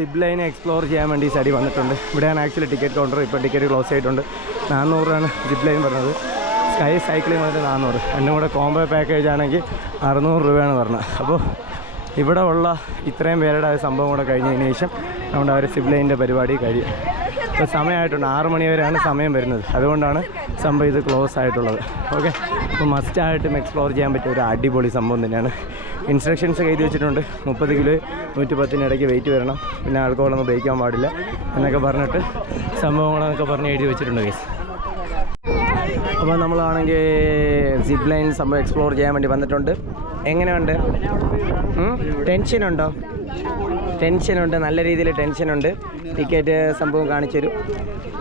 Zip line explore ചെയ്യാൻ വേണ്ടി study വന്നിട്ടുണ്ട്. ഇവിടെയാണ് ആക്ച്വലി ടിക്കറ്റ് കൗണ്ടർ. ഇപ്പോൾ ടിക്കറ്റ് ക്ലോസ് ആയിട്ടുണ്ട്. 400 രൂപയാണ് സിപ്പ് ലൈൻ പറഞ്ഞത്. സ്കൈ സൈക്ലിംഗ് വന്നിട്ട് 400. രണ്ടും കൂടെ കോംബോ പാക്കേജ് ആണെങ്കിൽ 600 രൂപയാണ് പറഞ്ഞത്. അപ്പോൾ ഇവിടെ ഉള്ള ഇത്രയും പേരുടെ സംഭവം കൂടെ കഴിഞ്ഞതിന് ശേഷം നമ്മുടെ ഒരു സിപ്പ് ലൈനിൻ്റെ പരിപാടി കഴിയും. ഇപ്പോൾ സമയമായിട്ടുണ്ട്. 6 മണി വരെയാണ് സമയം വരുന്നത്. അതുകൊണ്ടാണ് സംഭവം ഇത് ക്ലോസ് ആയിട്ടുള്ളത്. ഓക്കെ, അപ്പോൾ മസ്റ്റായിട്ടും എക്സ്പ്ലോർ ചെയ്യാൻ പറ്റിയ ഒരു അടിപൊളി സംഭവം തന്നെയാണ്. ഇൻസ്ട്രക്ഷൻസ് എഴുതി വെച്ചിട്ടുണ്ട്. 30 കിലോ 110 ഇടയ്ക്ക് വെയിറ്റ് വരണം, പിന്നെ ആൾക്കോളൊന്നും ഉപയോഗിക്കാൻ പാടില്ല എന്നൊക്കെ പറഞ്ഞിട്ട് സംഭവങ്ങളൊക്കെ പറഞ്ഞ് എഴുതി വെച്ചിട്ടുണ്ട് ഗൈസ്. അപ്പോൾ നമ്മളാണെങ്കിൽ സിപ്പ് ലൈൻ സംഭവം എക്സ്പ്ലോർ ചെയ്യാൻ വേണ്ടി വന്നിട്ടുണ്ട്. എങ്ങനെയുണ്ട്? ടെൻഷനുണ്ടോ? ടെൻഷനുണ്ട്, നല്ല രീതിയിൽ ടെൻഷനുണ്ട്. ടിക്കറ്റ് സംഭവം കാണിച്ചു തരും.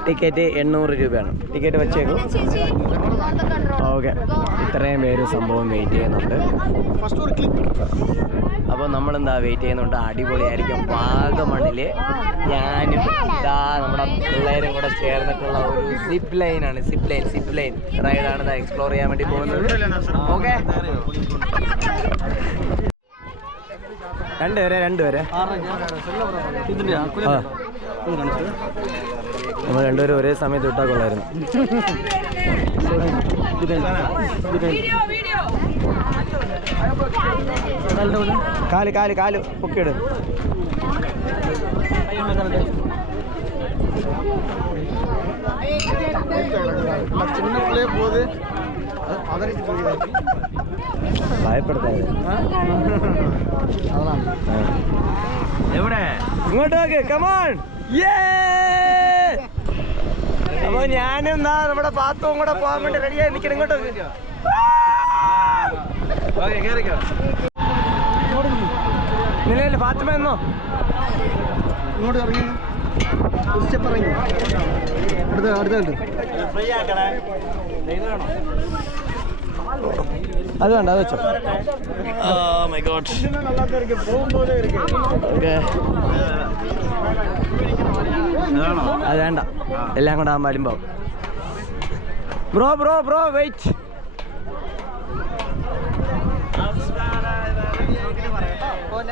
ടിക്കറ്റ് 800 രൂപയാണ്. ടിക്കറ്റ് വെച്ചേക്കും. ഓക്കെ, ഇത്രയും പേര് സംഭവം വെയിറ്റ് ചെയ്യുന്നുണ്ട്. അപ്പോൾ നമ്മളെന്താ വെയിറ്റ് ചെയ്യുന്നുണ്ട്. അടിപൊളിയായിരിക്കും. വാഗമണിൽ ഞാനും നമ്മുടെ പിള്ളേരും കൂടെ ചേർന്നിട്ടുള്ള ഒരു സിപ്പ് ലൈനാണ്. സിപ്പ് ലൈൻ റൈഡാണ് എക്സ്പ്ലോർ ചെയ്യാൻ വേണ്ടി പോകുന്നത്. ഓക്കെ, രണ്ടുപേരെ നമ്മൾ രണ്ടുപേരും ഒരേ സമയത്ത് വിട്ടാൽ കൊള്ളായിരുന്നു. കാല് പൊക്കിയിട്. ഭയപ്പെടുത്താതെ എവിടെ ഇങ്ങോട്ട് നോക്ക്. കമോൺ. അപ്പൊ ഞാനും നമ്മുടെ പാത്തും കൂടെ പോകാൻ വേണ്ടി റെഡിയായി നിൽക്കണം. ഇങ്ങോട്ട് നിലയിൽ ഫാത്തിമ എന്നോ ഇങ്ങോട്ട് ഇറങ്ങി അടുത്തുണ്ട്. അത് വേണ്ട, അത് വെച്ചോ. My God. അത് വേണ്ട, എല്ലാം കൂടെ ആകുമ്പോൾ വരുമ്പോൾ. Bro wait.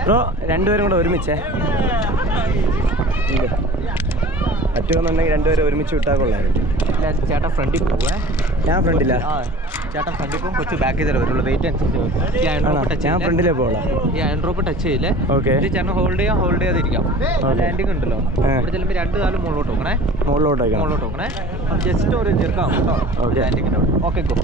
ബ്രോ രണ്ടുപേരും കൂടെ ഒരുമിച്ചേ പറ്റുമെന്നുണ്ടെങ്കിൽ രണ്ടുപേരും ഒരുമിച്ച് വിട്ടാൽ കൊള്ളായിരുന്നു. ചേട്ടാ ഫ്രണ്ടിൽ പോവേ. ഞാൻ ഫ്രണ്ടില്ല. ചേട്ടൻ ഫ്രണ്ടിൽ പോകും, കൊച്ചു ബാക്കിൽ തന്നെ വരുള്ളൂ. വെയിറ്റ് അനുസരിച്ച് ഞാൻ ഫ്രണ്ടിലേ പോകണം. ഈ അയൺ ഡ്രോപ്പ് ടച്ച് ചെയ്യില്ലേ? ഓക്കെ. ചേട്ടൻ ഹോൾഡ് ചെയ്യാതിരിക്കാം. ലാൻഡിങ് ഉണ്ടല്ലോ, ഇവിടെ ചെല്ലുമ്പോൾ 2 കാലും മുകളിലോട്ട് നോക്കണേ. മുകളിലോട്ട് നോക്കണേ. ജസ്റ്റ് ഒരു ചെറുക്കാം കേട്ടോ. ലാൻഡിങ്ങിൻ്റെ okay go.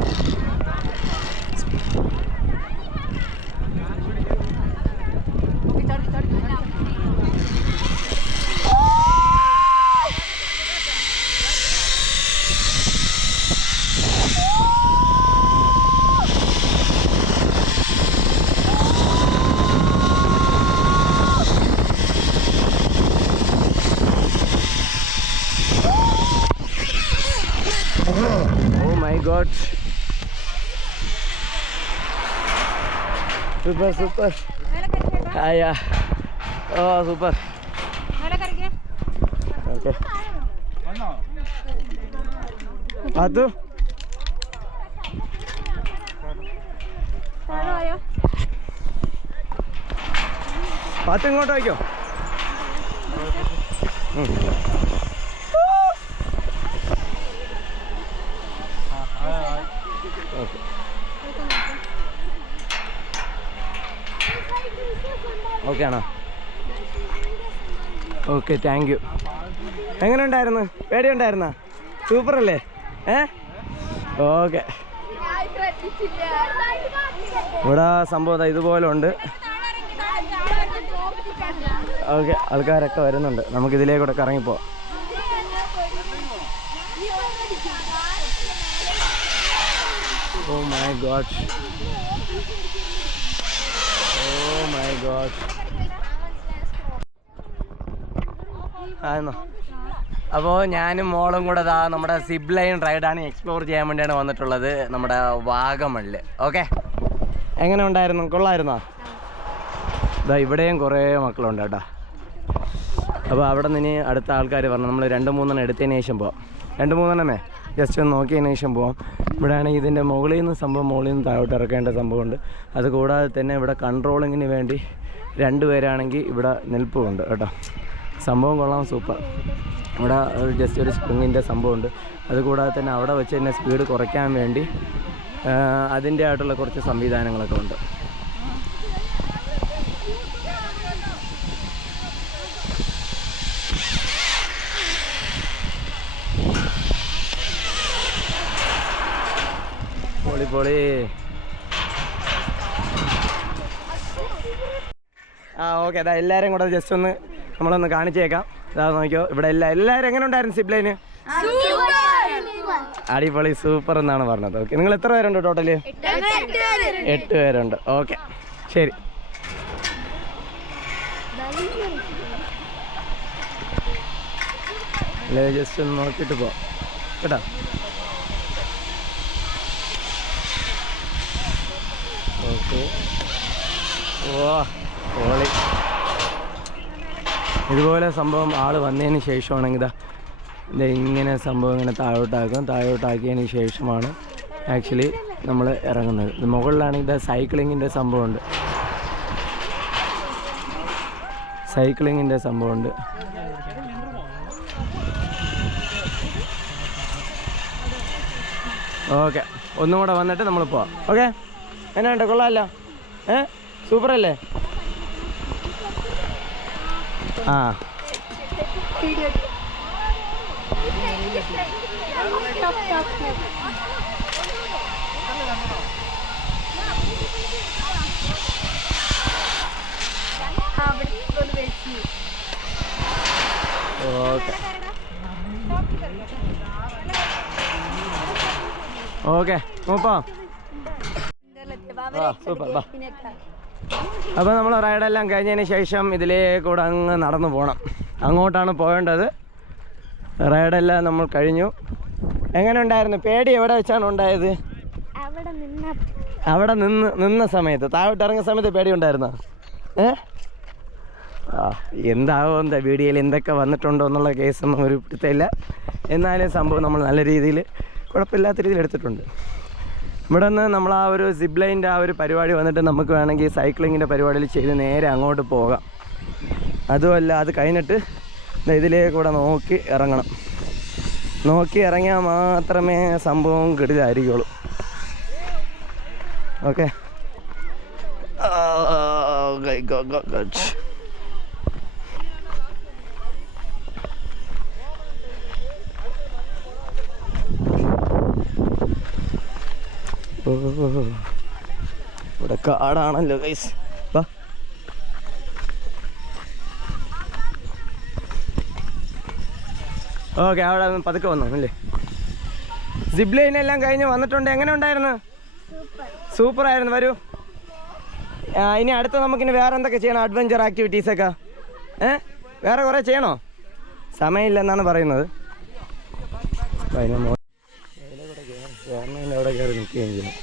Oh my god. Super. Yeah. Oh, super. Okay. Atu. Patu ഇങ്ങോട്ട് വയ്ക്കോ. ഓക്കെ ആണോ? Okay, thank you. എങ്ങനെ ഉണ്ടായിരുന്നു? പേടിയുണ്ടായിരുന്ന? സൂപ്പർ അല്ലേ? ഓക്കെ. ഇവിടെ സംഭവം ഇതുപോലെ ഉണ്ട്. ഓക്കെ, ആൾക്കാരൊക്കെ വരുന്നുണ്ട്. നമുക്കിതിലേക്കൂടെ കറങ്ങിപ്പോ. Oh my god. ആയിരുന്നോ? അപ്പോൾ ഞാനും മോളും കൂടെ നമ്മുടെ സിപ്പ് ലൈൻ റൈഡാണ് എക്സ്പ്ലോർ ചെയ്യാൻ വേണ്ടിയാണ് വന്നിട്ടുള്ളത്, നമ്മുടെ വാഗമണിൽ. ഓക്കെ, എങ്ങനെ ഉണ്ടായിരുന്നു? കൊള്ളായിരുന്നോ? ഇവിടെയും കുറേ മക്കളുണ്ട് കേട്ടോ. അപ്പോൾ അവിടെ നിന്ന് അടുത്ത ആൾക്കാർ പറഞ്ഞു നമ്മൾ 2-3 എടുത്തതിന് ശേഷം പോവാം. 2-3 ജസ്റ്റ് ഒന്ന് നോക്കിയതിന് ശേഷം പോവാം. ഇവിടെയാണെങ്കിൽ ഇതിൻ്റെ മുകളിൽ നിന്ന് താഴോട്ട് ഇറക്കേണ്ട സംഭവമുണ്ട്. അതുകൂടാതെ തന്നെ ഇവിടെ കൺട്രോളിങ്ങിന് വേണ്ടി 2 പേരാണെങ്കിൽ ഇവിടെ നിൽപ്പുണ്ട് കേട്ടോ. സംഭവം കൊള്ളാം, സൂപ്പർ. ഇവിടെ ജസ്റ്റ് ഒരു സ്പ്രിങ്ങിൻ്റെ സംഭവമുണ്ട്. അതുകൂടാതെ തന്നെ അവിടെ വെച്ച് തന്നെ സ്പീഡ് കുറയ്ക്കാൻ വേണ്ടി അതിൻ്റെ ആയിട്ടുള്ള കുറച്ച് സംവിധാനങ്ങളൊക്കെ ഉണ്ട്. പൊളി. ഓക്കെ, അതാ എല്ലാവരും കൂടെ ജസ്റ്റ് ഒന്ന് നമ്മളൊന്ന് കാണിച്ചേക്കാം. ഇതാ നോക്കിയോ, ഇവിടെ എല്ലാവരും എങ്ങനെ ഉണ്ടായിരുന്നു സിപ്ലൈന്? അടിപൊളി, സൂപ്പർ എന്നാണ് പറഞ്ഞത്. ഓക്കെ, നിങ്ങൾ എത്ര പേരുണ്ട് ടോട്ടല്? 8 പേരുണ്ട്. ഓക്കെ, ശരി. അല്ലേ, ജസ്റ്റ് ഒന്ന് നോക്കിയിട്ട് പോവാം കേട്ടോ. ഓക്കെ, ഓളി. ഇതുപോലെ സംഭവം ആൾ വന്നതിന് ശേഷമാണെങ്കിൽ ഇതാ ഇങ്ങനെ സംഭവം ഇങ്ങനെ താഴോട്ടാക്കിയതിന് ശേഷമാണ് ആക്ച്വലി നമ്മൾ ഇറങ്ങുന്നത്. മുകളിലാണെങ്കിൽ ഇതാ സൈക്ലിങ്ങിൻ്റെ സംഭവമുണ്ട്. ഓക്കെ, ഒന്നും കൂടെ വന്നിട്ട് നമ്മൾ പോവാം. ഓക്കെ, എന്നാണ്ട് കൊള്ളാമല്ലോ? സൂപ്പറല്ലേ? ആ, ഓക്കെ നോക്കാം. സൂപ്പർ. അപ്പോൾ നമ്മൾ റൈഡെല്ലാം കഴിഞ്ഞതിന് ശേഷം ഇതിലേ കൂടെ അങ്ങ് നടന്നു പോകണം. അങ്ങോട്ടാണ് പോകേണ്ടത്. റൈഡെല്ലാം നമ്മൾ കഴിഞ്ഞു. എങ്ങനെ ഉണ്ടായിരുന്നു? പേടി എവിടെ വെച്ചാണ് ഉണ്ടായത്? അവിടെ നിന്ന സമയത്ത്, താഴോട്ട് ഇറങ്ങിയ സമയത്ത് പേടി ഉണ്ടായിരുന്നോ? എന്താവോ എന്താ വീഡിയോയിൽ എന്തൊക്കെ വന്നിട്ടുണ്ടോ എന്നുള്ള കേസൊന്നും ഒരു പിടുത്തമില്ല. എന്നാലും സംഭവം നമ്മൾ നല്ല രീതിയിൽ കുഴപ്പമില്ലാത്ത രീതിയിൽ എടുത്തിട്ടുണ്ട്. ഇവിടെ നിന്ന് നമ്മൾ ആ ഒരു സിപ്പ് ലൈൻ്റെ ആ ഒരു പരിപാടി വന്നിട്ട് നമുക്ക് വേണമെങ്കിൽ സൈക്ലിങ്ങിൻ്റെ പരിപാടിയിൽ ചെയ്ത് നേരെ അങ്ങോട്ട് പോകാം. അതുമല്ല, അത് കഴിഞ്ഞിട്ട് ഇതിലേ കൂടെ നോക്കി ഇറങ്ങണം. നോക്കി ഇറങ്ങിയാൽ മാത്രമേ സംഭവം കിടിലായിരിക്കുള്ളൂ. ഓക്കെ, ഇവിടെ കാടാണല്ലോ ഗൈസ്. വാ, ഓക്കെ, അവിടെ പതുക്കെ വന്നു അല്ലേ? സിപ്പ് ലൈനെല്ലാം കഴിഞ്ഞ് വന്നിട്ടുണ്ട്. എങ്ങനെ ഉണ്ടായിരുന്നു? സൂപ്പറായിരുന്നു. വരൂ, ഇനി അടുത്ത നമുക്കിനി വേറെ എന്തൊക്കെ ചെയ്യണം? അഡ്വഞ്ചർ ആക്ടിവിറ്റീസൊക്കെ വേറെ കുറേ ചെയ്യണോ? സമയമില്ലെന്നാണ് പറയുന്നത്. അതിന് അവിടെ കയറി നിൽക്കുകയും ചെയ്യണം.